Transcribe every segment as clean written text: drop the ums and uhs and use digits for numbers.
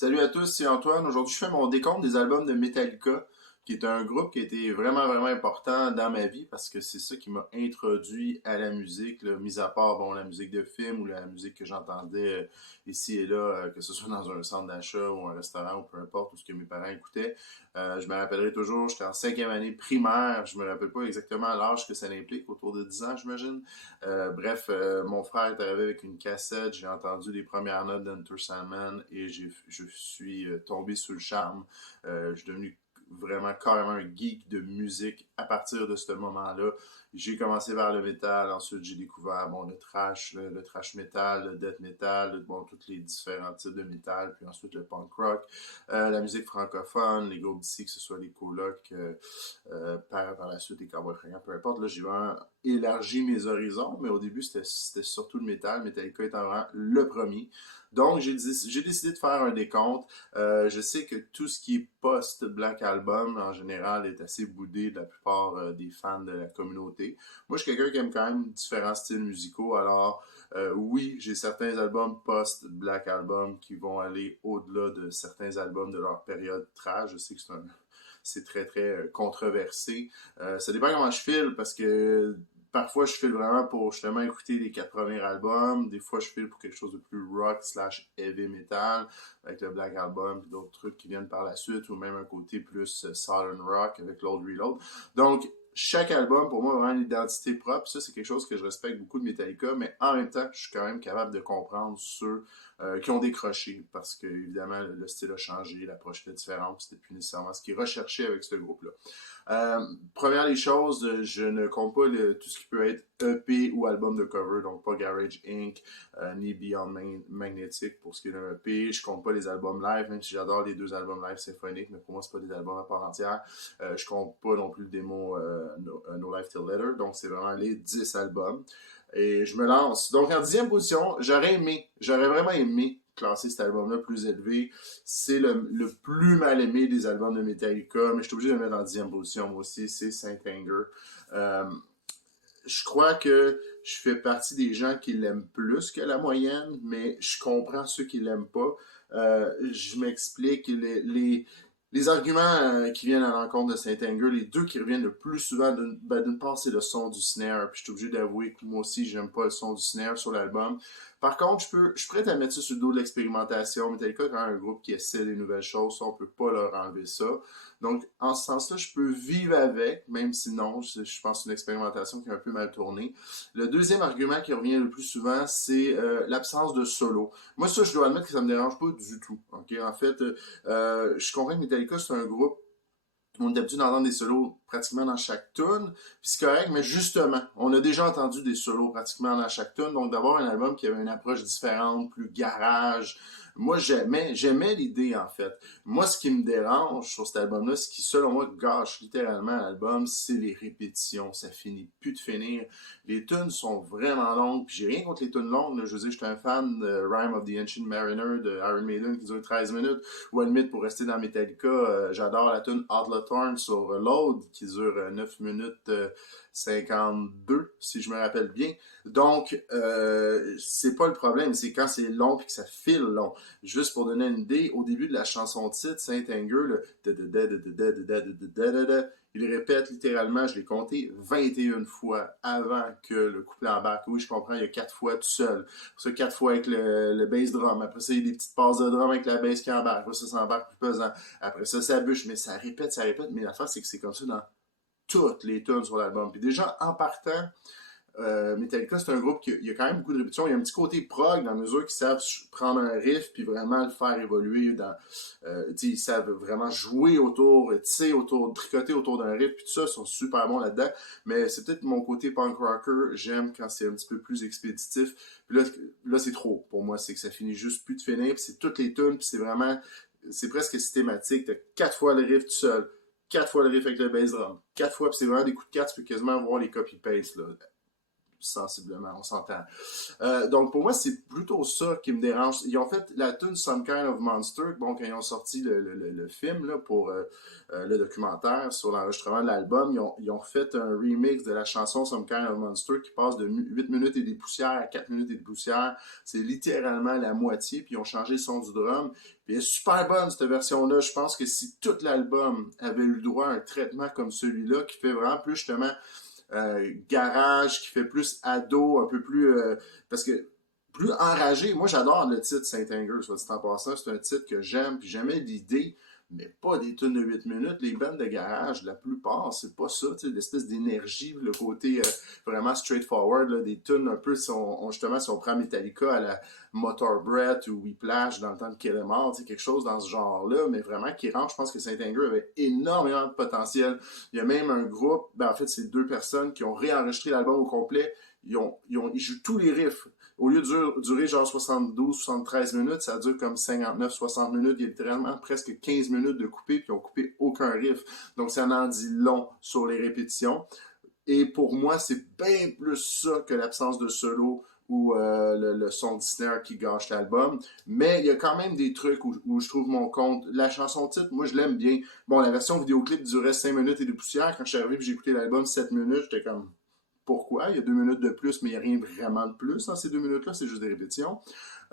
Salut à tous, c'est Antoine. Aujourd'hui, je fais mon décompte des albums de Metallica, qui est un groupe qui a été vraiment important dans ma vie parce que c'est ça qui m'a introduit à la musique, là, mis à part la musique de film ou la musique que j'entendais ici et là, que ce soit dans un centre d'achat ou un restaurant ou peu importe, ou ce que mes parents écoutaient. Je me rappellerai toujours, j'étais en cinquième année primaire, je me rappelle pas exactement l'âge que ça implique, autour de 10 ans, j'imagine. Mon frère est arrivé avec une cassette, j'ai entendu les premières notes d'Enter Sandman et je suis tombé sous le charme. Je suis devenu vraiment carrément un geek de musique à partir de ce moment-là. J'ai commencé vers le métal, ensuite j'ai découvert le trash metal, le death metal, tous les différents types de métal, puis ensuite le punk rock, la musique francophone, les groupes d'ici, que ce soit les colocs, par la suite les Cowboys Fringants, peu importe. Là, j'ai vraiment élargi mes horizons, mais au début c'était surtout le métal, Metallica étant vraiment le premier. Donc, j'ai décidé de faire un décompte. Je sais que tout ce qui est post-Black Album, en général, est assez boudé de la plupart des fans de la communauté. Moi, je suis quelqu'un qui aime quand même différents styles musicaux. Alors, oui, j'ai certains albums post-Black Album qui vont aller au-delà de certains albums de leur période trash. Je sais que c'est très controversé. Ça dépend comment je file parce que parfois je file vraiment pour justement écouter les 4 premiers albums. Des fois je file pour quelque chose de plus rock slash heavy metal avec le Black Album et d'autres trucs qui viennent par la suite ou même un côté plus Southern Rock avec Load Reload. Donc chaque album, pour moi, a vraiment une identité propre. Ça, c'est quelque chose que je respecte beaucoup de Metallica, mais en même temps, je suis quand même capable de comprendre ceux qui ont décroché, parce que, évidemment, le style a changé, l'approche était différente, c'était plus nécessairement ce qui est recherché avec ce groupe-là. Première des choses, je ne compte pas tout ce qui peut être EP ou album de cover, donc pas Garage Inc., ni Beyond Magnetic pour ce qui est d'un EP. Je compte pas les albums live, même si j'adore les deux albums live symphoniques, mais pour moi, c'est pas des albums à part entière. Je compte pas non plus le démo no Life Till Later, donc c'est vraiment les 10 albums. Et je me lance. Donc en 10e position, j'aurais vraiment aimé classer cet album-là plus élevé. C'est le plus mal aimé des albums de Metallica, mais je suis obligé de le mettre en 10e position moi aussi, c'est Saint Anger. Euh, je crois que je fais partie des gens qui l'aiment plus que la moyenne, mais je comprends ceux qui l'aiment pas. Je m'explique, les arguments qui viennent à l'encontre de Saint Anger, les deux qui reviennent le plus souvent, d'une part, c'est le son du snare. Puis je suis obligé d'avouer que moi aussi, j'aime pas le son du snare sur l'album. Par contre, je suis prêt à mettre ça sur le dos de l'expérimentation. Metallica, quand même un groupe qui essaie des nouvelles choses, ça, on peut pas leur enlever ça. Donc, en ce sens-là, je peux vivre avec, même si non, je pense que c'est une expérimentation qui est un peu mal tournée. Le deuxième argument qui revient le plus souvent, c'est l'absence de solo. Moi, ça, je dois admettre que ça me dérange pas du tout. Okay? En fait, je comprends que Metallica, c'est un groupe on est habitué d'entendre des solos pratiquement dans chaque tune, puis c'est correct, mais justement, on a déjà entendu des solos pratiquement dans chaque tune, donc d'avoir un album qui avait une approche différente, plus garage, moi j'aimais l'idée en fait. Moi, ce qui me dérange sur cet album-là, ce qui selon moi gâche littéralement l'album, c'est les répétitions, ça finit plus de finir. Les tunes sont vraiment longues, puis j'ai rien contre les tunes longues, là. Je veux dire, je suis un fan de Rime of the Ancient Mariner de Iron Maiden qui dure 13 minutes, ou à la limite pour rester dans Metallica, j'adore la tune Outlaw Torn sur Load qui dure 9 minutes 52 si je me rappelle bien. Donc c'est pas le problème, c'est quand c'est long puis que ça file long. Juste pour donner une idée, au début de la chanson titre Saint Anger, il répète littéralement, je l'ai compté 21 fois avant que le couplet embarque. Oui, je comprends, il y a 4 fois tout seul. Ça, 4 fois avec le bass drum. Après ça, il y a des petites passes de drum avec la bass qui embarque. Après ça, ça embarque plus pesant. Après ça bûche, mais ça répète. Mais l'affaire, c'est que c'est comme ça dans toutes les tunes sur l'album. Puis déjà, en partant, Metallica, c'est un groupe qui il y a quand même beaucoup de répétitions. Il y a un petit côté prog dans la mesure qu'ils savent prendre un riff puis vraiment le faire évoluer. Ils savent vraiment jouer autour, tisser autour, tricoter autour d'un riff puis tout ça, ils sont super bons là-dedans. Mais c'est peut-être mon côté punk rocker. J'aime quand c'est un petit peu plus expéditif. Puis là c'est trop pour moi. C'est que ça finit juste plus de finir. Puis c'est toutes les tunes. Puis c'est presque systématique. T'as 4 fois le riff tout seul. 4 fois le riff avec le bass drum. 4 fois, puis c'est vraiment des coups de 4, tu peux quasiment voir les copy-paste, là. sensiblement, on s'entend. Donc pour moi, c'est plutôt ça qui me dérange. Ils ont fait la tune Some Kind of Monster, bon, quand ils ont sorti le film là, pour le documentaire sur l'enregistrement de l'album, ils ont fait un remix de la chanson Some Kind of Monster qui passe de 8 minutes et des poussières à 4 minutes et des poussières. C'est littéralement la moitié, puis ils ont changé le son du drum. Puis elle est super bonne, cette version-là. Je pense que si tout l'album avait eu le droit à un traitement comme celui-là, qui fait vraiment plus justement garage, qui fait plus ado, un peu plus... parce que plus enragé. Moi, j'adore le titre Saint-Anger, soit dit en passant. C'est un titre que j'aime, puis j'aimais l'idée, mais pas des tunes de 8 minutes. Les bandes de garage, la plupart, c'est pas ça, tu sais, l'espèce d'énergie, le côté vraiment straightforward, là, des tunes un peu, justement, si on prend Metallica à la Motor Breath ou Whiplash dans le temps de Kill 'Em All, quelque chose dans ce genre-là, mais vraiment qui rentre, je pense que Saint-Anger avait énormément de potentiel. Il y a même un groupe, en fait, c'est 2 personnes qui ont réenregistré l'album au complet. Ils jouent tous les riffs. Au lieu de durer genre 72-73 minutes, ça dure comme 59-60 minutes. Il y a littéralement presque 15 minutes de couper, puis ils n'ont coupé aucun riff. Donc ça en dit long sur les répétitions. Et pour moi, c'est bien plus ça que l'absence de solo ou le son de snare qui gâche l'album. Mais il y a quand même des trucs où je trouve mon compte. La chanson titre, moi je l'aime bien. Bon, la version vidéoclip durait 5 minutes et des poussières. Quand je suis arrivé et j'ai écouté l'album 7 minutes, j'étais comme... Pourquoi? Il y a 2 minutes de plus, mais il n'y a rien vraiment de plus dans ces 2 minutes-là, c'est juste des répétitions.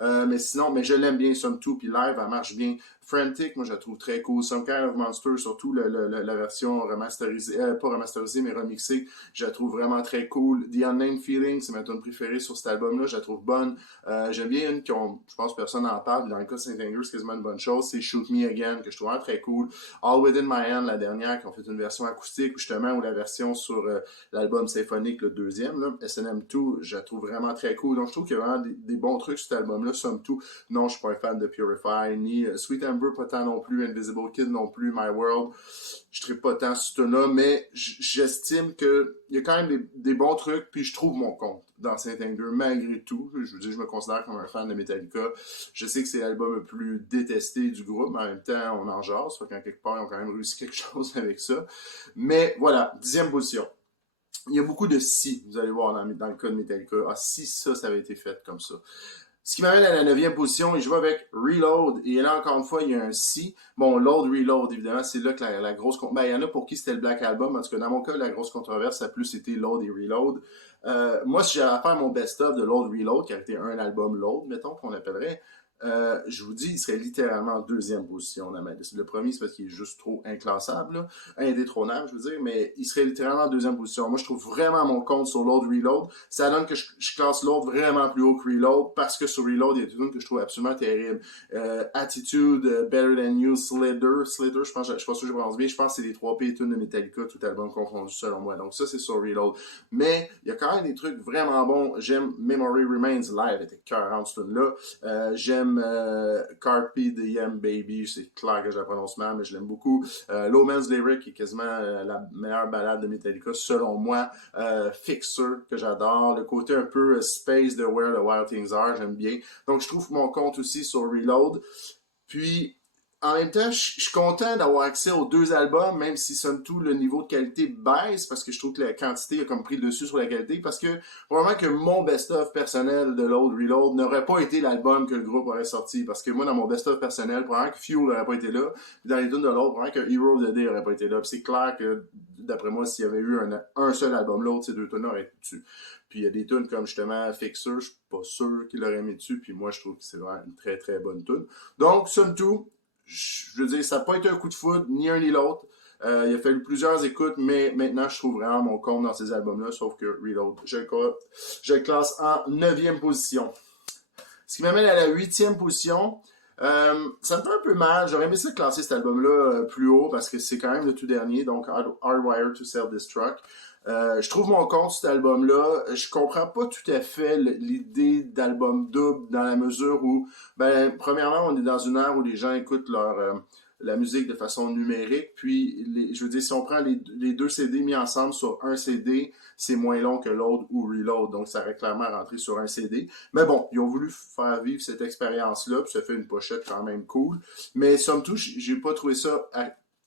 Mais sinon, mais je l'aime bien, Some 2, puis live, elle marche bien. Frantic, moi je la trouve très cool. Some Kind of Monster, surtout la version remasterisée, pas remasterisée, mais remixée, je la trouve vraiment très cool. The Unnamed Feeling, c'est ma tune préférée sur cet album-là, je la trouve bonne. J'aime bien une je pense que personne n'en parle, dans le cas de Saint-Anger, c'est quasiment une bonne chose, c'est Shoot Me Again, que je trouve vraiment très cool. All Within My Hand, la dernière, qui ont fait une version acoustique, justement, ou la version sur l'album symphonique, le deuxième, là, SNM2, je la trouve vraiment très cool. Donc je trouve qu'il y a vraiment des bons trucs sur cet album-là, somme toute. Non, je suis pas un fan de Purify, ni Sweet Amber, pas tant non plus, Invisible Kid non plus, My World. Je ne pas tant sur ce là mais j'estime qu'il y a quand même des bons trucs, puis je trouve mon compte dans Saint-Anger, malgré tout. Je veux dire, je me considère comme un fan de Metallica. Je sais que c'est l'album le plus détesté du groupe, mais en même temps, on en jase. Fait qu'en quelque part, ils ont quand même réussi quelque chose avec ça. Mais voilà, 10e position. Il y a beaucoup de si, vous allez voir dans le cas de Metallica. Ah, si ça avait été fait comme ça. Ce qui m'amène à la 9e position, et je vais avec Reload. Et là, encore une fois, il y a un si. Bon, Load, Reload, évidemment, c'est là que la grosse... Ben, il y en a pour qui c'était le Black Album. En tout cas, dans mon cas, la grosse controverse, ça a plus été Load et Reload. Moi, si j'avais à faire mon best-of de Load, Reload, qui a été un album Load, mettons, qu'on appellerait, je vous dis, il serait littéralement en 2e position dans ma liste. Le premier, c'est parce qu'il est juste trop inclassable, là. Indétrônable, je veux dire, mais il serait littéralement en 2e position. Moi, je trouve vraiment mon compte sur Load Reload. Ça donne que je classe Load vraiment plus haut que Reload, parce que sur Reload, il y a des tunes que je trouve absolument terribles. Attitude, Better Than You, Slither, je pense, je suis pas sûr que je prononce bien, je pense que c'est les 3 P tunes de Metallica, tout album confondu, selon moi. Donc ça, c'est sur Reload. Mais, il y a quand même des trucs vraiment bons. J'aime Memory Remains live, elle était cœurante, cette tune-là. J'aime Carpe Diem Baby, c'est clair que je la prononce mal, mais je l'aime beaucoup. Low Man's Lyric, qui est quasiment la meilleure balade de Metallica, selon moi. Fixer, que j'adore. Le côté un peu space de Where the Wild Things Are, j'aime bien. Donc, je trouve mon compte aussi sur Reload. Puis, en même temps, je suis content d'avoir accès aux 2 albums, même si somme toute le niveau de qualité baisse, parce que je trouve que la quantité a comme pris le dessus sur la qualité, parce que vraiment que mon best-of personnel de Load Reload n'aurait pas été l'album que le groupe aurait sorti, parce que moi, dans mon best-of personnel, probablement que Fuel n'aurait pas été là, puis dans les tunes de l'autre, probablement que Hero of the Day n'aurait pas été là, puis c'est clair que, d'après moi, s'il y avait eu un seul album, l'autre, ces 2 tunes auraient été dessus. Puis il y a des tunes comme justement Fixer, je suis pas sûr qu'il l'aurait mis dessus, puis moi, je trouve que c'est vraiment une très très bonne tune. Donc, somme toute, je veux dire, ça n'a pas été un coup de foudre, ni un ni l'autre. Il a fallu plusieurs écoutes, mais maintenant, je trouve vraiment mon compte dans ces albums-là, sauf que Reload, je le classe en 9e position. Ce qui m'amène à la 8e position. Ça me fait un peu mal. J'aurais aimé ça classer cet album-là plus haut, parce que c'est quand même le tout dernier, donc Hardwired to Self-Destruct. Je trouve mon compte sur cet album-là. Je comprends pas tout à fait l'idée d'album double dans la mesure où, ben, premièrement, on est dans une ère où les gens écoutent la musique de façon numérique. Puis, je veux dire, si on prend les 2 CD mis ensemble sur un CD, c'est moins long que Load ou Reload. Donc, ça aurait clairement rentré sur un CD. Mais bon, ils ont voulu faire vivre cette expérience-là, puis ça fait une pochette quand même cool. Mais somme toute, j'ai pas trouvé ça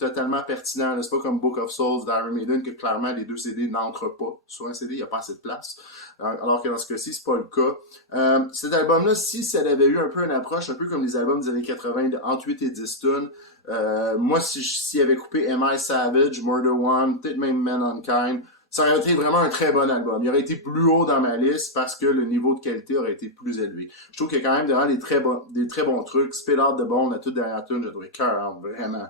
totalement pertinent. C'est pas comme Book of Souls d'Iron Maiden que clairement les deux CD n'entrent pas. Sur un CD, il n'y a pas assez de place. Alors que dans ce cas-ci, c'est pas le cas. Cet album-là, si ça avait eu un peu une approche, un peu comme les albums des années 80 de entre 8 et 10 tunes, moi, s'il avait coupé Am I Savage, Murder One, peut-être même Mankind, ça aurait été vraiment un très bon album. Il aurait été plus haut dans ma liste parce que le niveau de qualité aurait été plus élevé. Je trouve qu'il y a quand même vraiment des très bons trucs. Spit Out the Bone, la toute dernière tune, j'ai trouvé cœur, vraiment.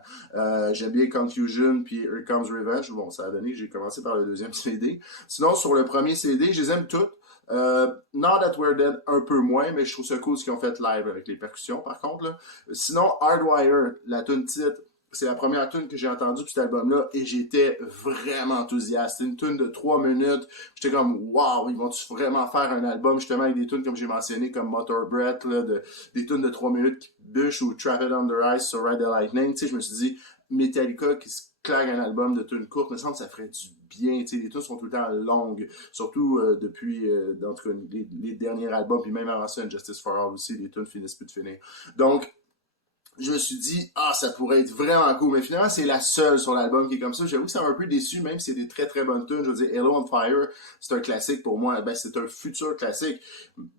J'aime bien Confusion puis Here Comes Revenge. Bon, ça a donné que j'ai commencé par le deuxième CD. Sinon, sur le premier CD, je les aime toutes. Now That We're Dead, un peu moins, mais je trouve ça cool ce qu'ils ont fait live avec les percussions, par contre. Là. Sinon, Hardwire, la tune titre, c'est la première tune que j'ai entendue de cet album-là et j'étais vraiment enthousiaste. C'est une tune de 3 minutes. J'étais comme, wow, ils vont-tu vraiment faire un album justement avec des tunes comme j'ai mentionné, comme Motor Breath, là, des tunes de 3 minutes qui bûchent ou Trap It Under Ice sur Ride the Lightning. Tu sais, je me suis dit, Metallica qui se claque un album de tunes courtes, me semble que ça ferait du bien. Tu sais, les tunes sont tout le temps longues, surtout depuis en tout cas, les derniers albums, puis même avant ça, Justice for All aussi, les tunes finissent plus de finir. Donc, je me suis dit, ça pourrait être vraiment cool. Mais finalement, c'est la seule sur l'album qui est comme ça. J'avoue que ça m'a un peu déçu, même si c'est des très très bonnes tunes. Je veux dire, Hello on Fire, c'est un classique pour moi. Ben, c'est un futur classique,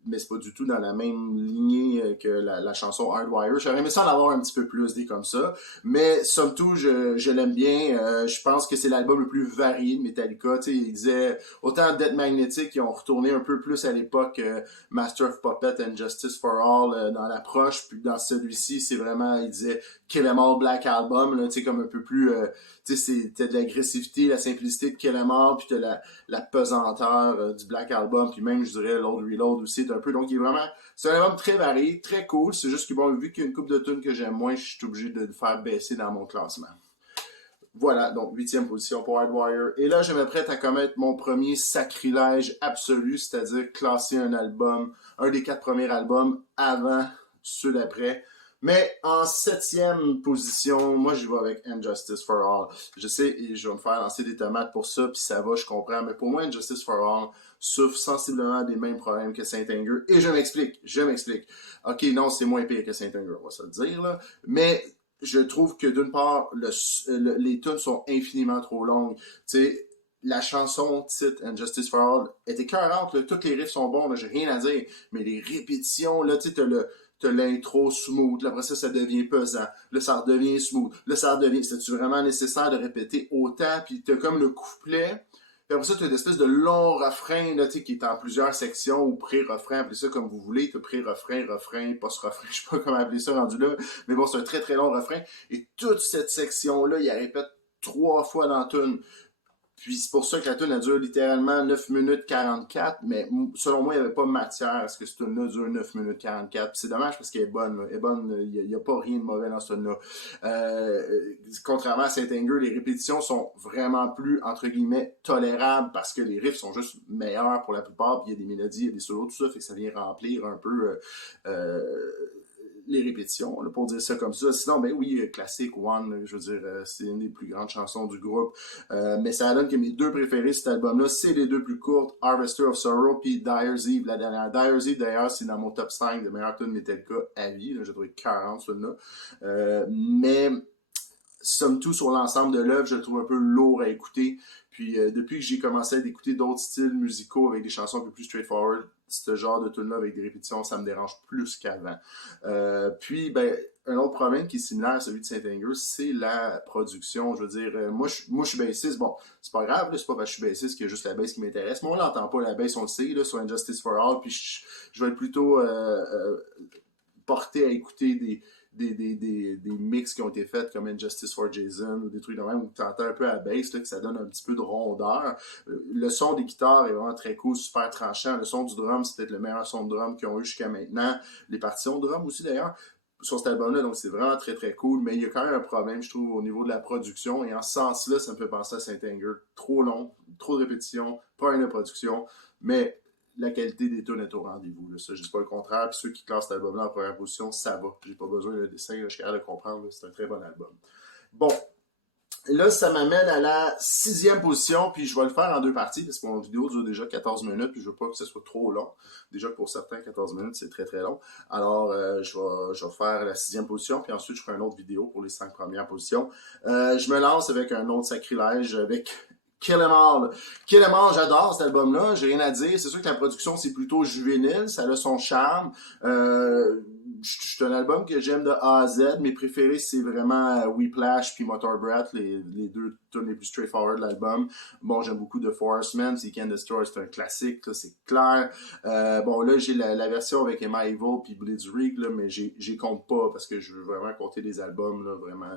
mais c'est pas du tout dans la même lignée que la chanson Hardwire. J'aurais aimé ça en avoir un petit peu plus, des comme ça. Mais, somme toute, je l'aime bien. Je pense que c'est l'album le plus varié de Metallica. Tu sais, il disait, autant Death Magnetic, qui ont retourné un peu plus à l'époque Master of Puppets and Justice for All dans l'approche. Puis dans celui-ci, c'est vraiment il disait Kill 'Em All Black Album, là, comme un peu plus, t'as de l'agressivité, la simplicité de Kill 'Em All, puis t'as la pesanteur du Black Album, puis même, je dirais, Load Reload aussi, un peu, donc il est vraiment, c'est un album très varié, très cool, c'est juste que bon, vu qu'il y a une couple de tunes que j'aime moins, je suis obligé de le faire baisser dans mon classement. Voilà, donc 8e position pour Hardwire. Et là, je m'apprête à commettre mon premier sacrilège absolu, c'est-à-dire classer un album, un des 4 premiers albums avant ceux d'après. Mais en 7e position, moi j'y vais avec Injustice for All. Je sais, et je vais me faire lancer des tomates pour ça, puis ça va, je comprends. Mais pour moi, Injustice for All souffre sensiblement des mêmes problèmes que Saint Anger. Et je m'explique. Ok, non, c'est moins pire que Saint Anger, on va se le dire, là. Mais je trouve que d'une part, les tunes sont infiniment trop longues. Tu sais, la chanson titre Injustice for All est écœurante, là. Tous les riffs sont bons, là, j'ai rien à dire. Mais les répétitions, là, tu sais, t'as l'intro smooth, là, après ça devient pesant, là, ça redevient smooth, là, ça redevient, c'est-tu vraiment nécessaire de répéter autant, puis t'as comme le couplet, puis après ça, t'as une espèce de long refrain, là, tu sais, qui est en plusieurs sections, ou pré-refrain, appelez ça comme vous voulez, t'as pré-refrain, refrain, post-refrain, je sais pas comment appeler ça rendu là, mais bon, c'est un très très long refrain, et toute cette section-là, il la répète 3 fois dans la tune. Puis c'est pour ça que la tune a duré littéralement 9 minutes 44, mais selon moi, il n'y avait pas matière à ce que cette tune-là dure 9 minutes 44. Puis c'est dommage parce qu'elle est bonne. Là. Elle est bonne, il n'y a pas rien de mauvais dans cette tune-là. Contrairement à Saint Anger, les répétitions sont vraiment plus, entre guillemets, tolérables parce que les riffs sont juste meilleurs pour la plupart. Puis il y a des mélodies, il y a des solos, tout ça, fait que ça vient remplir un peu les répétitions, là, pour dire ça comme ça. Sinon, ben oui, Classic One, je veux dire, c'est une des plus grandes chansons du groupe. Mais ça donne que mes 2 préférés cet album-là, c'est les 2 plus courtes, Harvester of Sorrow puis Dyer's Eve, la dernière. Dyer's Eve, d'ailleurs, c'est dans mon top 5 de meilleurs tunes Metallica à vie. J'ai trouvé 40 celle-là. Mais somme toute, sur l'ensemble de l'œuvre, je le trouve un peu lourd à écouter. Puis depuis que j'ai commencé à écouter d'autres styles musicaux avec des chansons un peu plus straightforward, ce genre de tune-là avec des répétitions, ça me dérange plus qu'avant. Puis, ben, un autre problème qui est similaire à celui de Saint Anger, c'est la production. Je veux dire, moi, je suis bassiste. Bon, c'est pas grave, là, c'est pas parce que je suis bassiste qu'il y a juste la bass qui m'intéresse. Mais on l'entend pas, la bass, on le sait, là, sur Injustice for All. Puis, je vais être plutôt porté à écouter des mix qui ont été faits comme Injustice for Jason ou des trucs de même où tu entends un peu à la bass, là, que ça donne un petit peu de rondeur. Le son des guitares est vraiment très cool, super tranchant. Le son du drum, c'est peut-être le meilleur son de drum qu'ils ont eu jusqu'à maintenant. Les partitions de drum aussi d'ailleurs sur cet album-là, donc c'est vraiment très très cool, mais il y a quand même un problème, je trouve, au niveau de la production, et en ce sens-là, ça me fait penser à Saint Anger. Trop long, trop de répétitions, problème de production, mais la qualité des tunes est au rendez-vous. Là. Ça, je dis pas le contraire. Puis ceux qui classent cet album-là en première position, ça va. J'ai pas besoin de dessin, là, je suis capable de comprendre. Là. C'est un très bon album. Bon, Et là, ça m'amène à la 6e position, puis je vais le faire en 2 parties, parce que mon vidéo dure déjà 14 minutes, puis je veux pas que ce soit trop long. Déjà que pour certains, 14 minutes, c'est très très long. Alors, je vais faire la 6e position, puis ensuite, je ferai une autre vidéo pour les 5 premières positions. Je me lance avec un autre sacrilège, avec Kill 'Em All. Kill 'Em All, j'adore cet album-là, j'ai rien à dire. C'est sûr que la production, c'est plutôt juvénile, ça a son charme. C'est un album que j'aime de A à Z. Mes préférés, c'est vraiment Whiplash puis Motor Breath, les deux tunes les plus straightforward de l'album. Bon, j'aime beaucoup The Forest Man, Seek and Destroy, c'est un classique, là, c'est clair. Bon, là, j'ai la version avec Emma Evil puis Blitzkrieg, là, mais j'y compte pas parce que je veux vraiment compter des albums, là, vraiment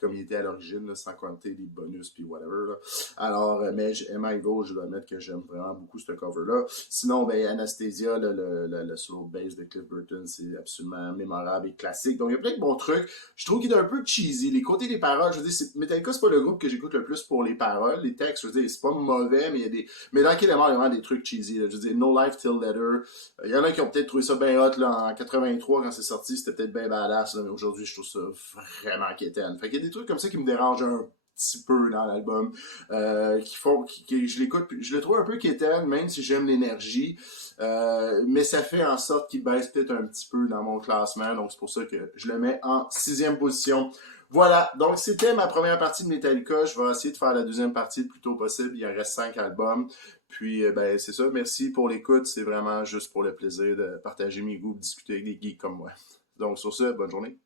comme il était à l'origine, là, sans compter les bonus puis whatever. Là. Alors, mais Emma Evil, je dois admettre que j'aime vraiment beaucoup ce cover-là. Sinon, ben, Anastasia, le solo bass de Cliff Burton, c'est absolument mémorable et classique. Donc, il y a plein de bons trucs. Je trouve qu'il est un peu cheesy. Les côtés des paroles, je veux dire, Metallica, c'est pas le groupe que j'écoute le plus pour les paroles. Les textes, je veux dire, c'est pas mauvais, mais il y a des. Mais dans Kill 'Em All, il y a vraiment des trucs cheesy. Là. Je veux dire, No Life Till Letter. Il y en a qui ont peut-être trouvé ça bien hot là, en 83 quand c'est sorti. C'était peut-être bien badass, là, mais aujourd'hui, je trouve ça vraiment quétaine. Fait qu'il y a des trucs comme ça qui me dérangent un petit peu dans l'album, qui font que je l'écoute, je le trouve un peu quétaine, même si j'aime l'énergie, mais ça fait en sorte qu'il baisse peut-être un petit peu dans mon classement, donc c'est pour ça que je le mets en 6e position. Voilà, donc c'était ma première partie de Metallica, je vais essayer de faire la deuxième partie le plus tôt possible, il en reste 5 albums, puis ben c'est ça, merci pour l'écoute, c'est vraiment juste pour le plaisir de partager mes goûts, de discuter avec des geeks comme moi. Donc sur ce, bonne journée.